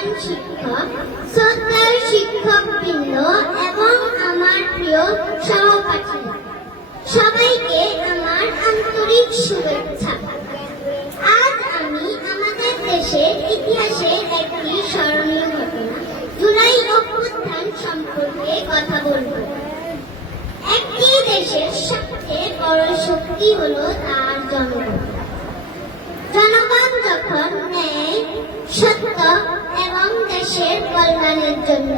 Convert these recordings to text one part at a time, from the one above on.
মূল্যবান শিক্ষক, শ্রদ্ধার শিক্ষকবৃন্দ এবং আমার প্রিয় সহপাঠীরা, সবাইকে আমার আন্তরিক শুভেচ্ছা। আজ আমি আমাদের দেশের ইতিহাসে একটি স্মরণীয় ঘটনা জুলাই অভ্যুত্থান সম্পর্কে কথা বলব। একটি দেশের সবচেয়ে বড় শক্তি হলো তার জনগণ। জনগণ যখন ন্যায়, সত্য এবং দেশের কল্যাণের জন্য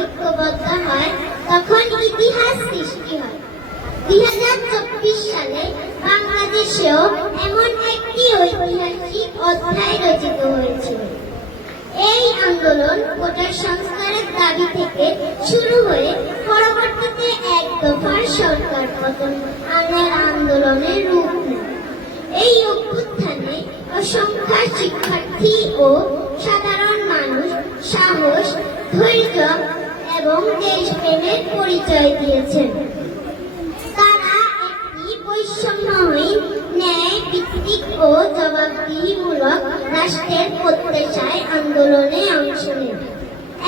ঐক্যবদ্ধ হয়, তখন ইতিহাস সৃষ্টি হয়। 2024 সালে বাংলাদেশেও এমন একটি ঐতিহাসিক অধ্যায় রচিত হয়েছিল। এই আন্দোলন কোটা সংস্কারের দাবি থেকে শুরু হয়ে পরবর্তীতে এক দফার সরকার পতনের আন্দোলনের রূপ নেয়। এই অভ্যুত্থানে অসংখ্য শিক্ষার্থী ও সাধারণ মানুষ সাহস, ধৈর্য এবং দেশপ্রেমের পরিচয় দিয়েছেন। তারা একটি বৈষম্যহীন, ন্যায় ভিত্তিক ও জবাবদিহিমূলক রাষ্ট্রের প্রত্যাশায় আন্দোলনে অংশ নেন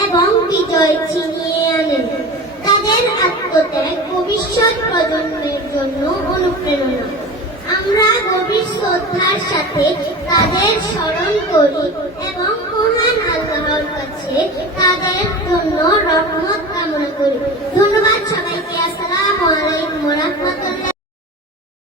এবং বিজয় ছিনিয়ে আনেন। তাদের আত্মত্যাগ ভবিষ্যৎ প্রজন্মের জন্য অনুপ্রেরণা। আমরা গভীর শ্রদ্ধার সাথে তাদের স্মরণ করি এবং মহান আল্লাহর কাছে তাদের জন্য রহমত কামনা করি। ধন্যবাদ সবাইকে। আসসালামু আলাইকুম।